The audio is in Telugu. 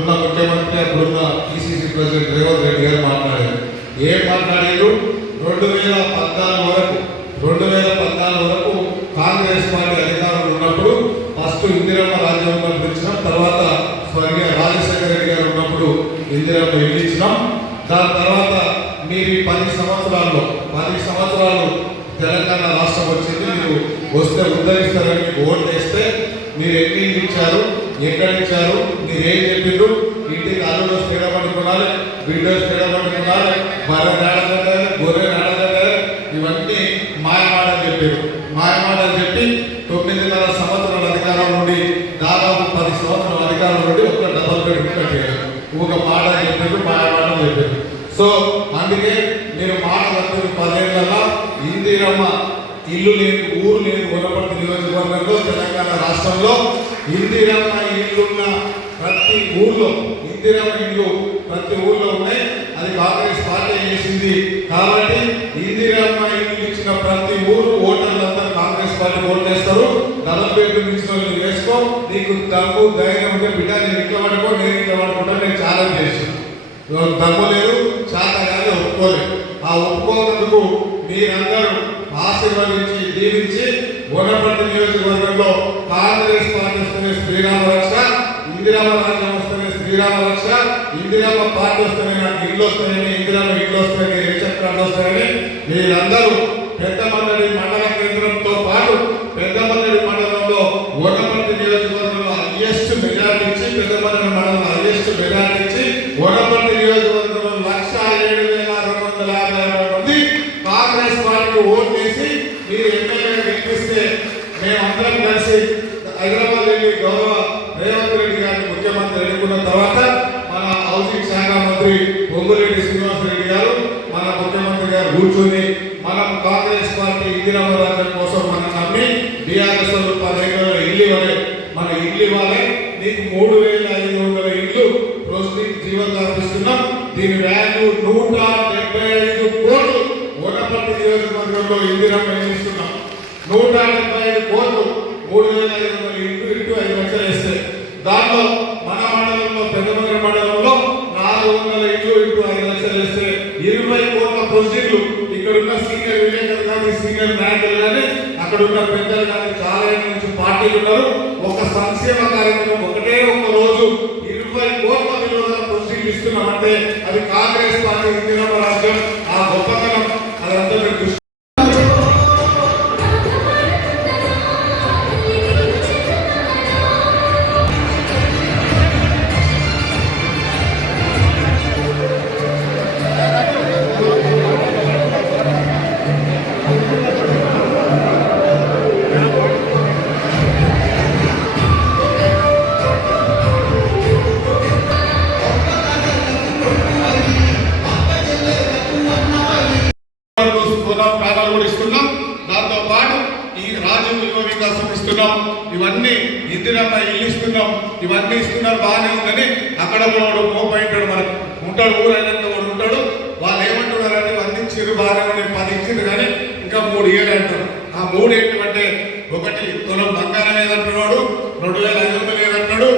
ఇప్పుడున్న ముఖ్యమంత్రి అప్పుడున్న పిసిసి ప్రెసిడెంట్ రేవంత్ రెడ్డి గారు మాట్లాడారు. ఏం మాట్లాడారు? రెండు వేల పద్నాలుగు వరకు రెండు వేల పద్నాలుగు వరకు కాంగ్రెస్ పార్టీ అధికారంలో ఉన్నప్పుడు ఫస్ట్ ఇందిరమ్మ రాజ్యాంగం పిలిచినాం తర్వాత స్వర్గీయ రాజశేఖర రెడ్డి గారు ఉన్నప్పుడు ఇందిరమ్మ ఇల్లు దాని తర్వాత మీరు పది సంవత్సరాల్లో పది సంవత్సరాలు తెలంగాణ రాష్ట్రం వచ్చింది మీరు వస్తే ఉద్ధరిస్తారని ఓట్ వేస్తే మీరు ఎన్ని ఇచ్చారు? ఎక్కడ ఇచ్చారు మీరు ఏం చెప్పిండ్రు ఇంటికి అల్లుడు స్థిర పట్టుకున్నారు బిడ్డ స్థిర పట్టుకున్నారు బర్రె నాడగడ్డారు గొర్రె నాడగడ్డారు ఇవన్నీ మాయమాటలు చెప్పారు. మాయమాటలు చెప్పి తొమ్మిదిన్నర సంవత్సరాల అధికారం నుండి దాదాపు పది సంవత్సరాల అధికారం నుండి ఒక డబల్ బెడ్ కట్టారు ఒక మాట చెప్పారు మాయమాటలు చెప్పారు. సో అందుకే మీరు మాట తప్పిన పదేళ్ళలో ఇందిరమ్మ ఇల్లు లేని ఊరు లేని వనపర్తి నియోజకవర్గంలో తెలంగాణ రాష్ట్రంలో ఇందిరమ్మ ఇల్లున్న ప్రతి ఊళ్ళో ఇందిరమ్మ ఇల్లు ప్రతి ఊర్లో ఉన్నాయి అది కాంగ్రెస్ పార్టీ చేసింది? కాబట్టి ఇందిరమ్మ ఇల్లు ఇచ్చిన ప్రతి ఊరు ఓటర్లందరూ కాంగ్రెస్ పార్టీ ఓటు చేస్తారు డబల్ బెడ్రూమ్ ఇచ్చిన వేసుకో. నీకు దమ్ము ధైర్యం ఉంటే బిడ్డ నేను ఇంట్లో పడుకో నేను ఇంట్లో పడుకుంటా నేను ఛాలెంజ్ చేసాను దమ్ము లేదు చేత కానీ ఒప్పుకోలేదు. ఆ ఒప్పుకోనందుకు మీరందరూ ఆశీర్వదించి దీవించి వనపర్తి నియోజకవర్గంలో కాంగ్రెస్ పార్టీ వస్తున్న శ్రీరామ రక్ష ఇందిరామ రాజ్యం వస్తున్న శ్రీరామ రక్ష ఇందిరామ పార్టీ వస్తున్న నాకు ఇల్లు వస్తాయని ఇందిరామ ఇల్లు వస్తాయని చక్రాలు వస్తాయని మీరందరూ పెద్ద మండలి మండల కేంద్రంతో పాటు పెద్ద మండలి మండలంలో వనపర్తి నియోజకవర్గంలో హైయెస్ట్ మెజార్టీ ఇచ్చి పెద్ద మండలి మండలంలో హైయెస్ట్ మెజార్టీ ఇచ్చి వనపర్తి నియోజకవర్గంలో లక్ష ఏడు వేల రెండు వందల యాభై మంది కాంగ్రెస్ పార్టీ ఓటు మేమందరం కలిసి హైదరాబాద్ వెళ్ళి గౌరవ రేవంత్ రెడ్డి గారిని ముఖ్యమంత్రి ఎన్నుకున్న తర్వాత మన హౌసింగ్ శాఖ మంత్రి పొంగురెడ్డి శ్రీనివాస్ రెడ్డి గారు మన ముఖ్యమంత్రి గారు కూర్చొని మనం కాంగ్రెస్ పార్టీ ఇందిరామ రాజ్యం కోసం మనం నమ్మి బీఆర్ఎస్ వాళ్ళు పదిహేను ఇల్లు ఇవ్వలే. మన ఇల్లు ఇవ్వాలి. నీకు మూడు వేల ఐదు వందల ఇల్లు రోజుకి జీవనం కల్పిస్తున్నాం దీని వాల్యూ నూట డెబ్బై ఐదు కోట్లు వనపర్తి నియోజకవర్గంలో ఇందిరమ్మ ఇస్తున్నాం నూట డెబ్బై ఐదు కోట్లు మూడు వేల ఐదు వందల ఇంటూ ఇంటూ ఐదు లక్షలు వేస్తాయి దాంట్లో మన మండలంలో పెద్దమంగళ మండలంలో నాలుగు వందల ఇంటూ ఇంటూ ఐదు లక్షలు వేస్తే ఇరవై కోట్ల ప్రొసీడ్లు ఇక్కడ ఉన్న సీనియర్ విలేకరులు కానీ సీనియర్ నాయకులు కానీ అక్కడ ఉన్న పెద్దలు కానీ చాలా నుంచి పార్టీలు ఉన్నారు. ఒక సంక్షేమ కార్యక్రమం ఒకటే ఒక రోజు ఇరవై కోట్ల విలువల ప్రొసీడ్లు ఇస్తున్నామంటే అది కాంగ్రెస్ పార్టీ ఇందిరమ్మ రాజ్యం ఆ గొప్పతనం అదంతా మీరు రాజీవ్ వికాసం ఇస్తున్నాం. ఇవన్నీ ఇందిరమ్మ ఇల్లు ఇస్తున్నాం. ఇవన్నీ ఇస్తున్నారు బాగానే ఉందని అక్కడ వాడు మోపైంటాడు మనకు ఉంటాడు ఊరైనంత వాడు ఉంటాడు. వాళ్ళు ఏమంటున్నారంటే ఇవన్నీ ఇచ్చారు బాగానే ఉన్నాయి పది ఇచ్చింది కానీ ఇంకా మూడు ఏళ్ళు అంటారు. ఆ మూడు ఏంటంటే ఒకటి తొలం బంగారం ఏదంటున్నాడు రెండు వేల ఐదు వందలు ఏదంటున్నాడు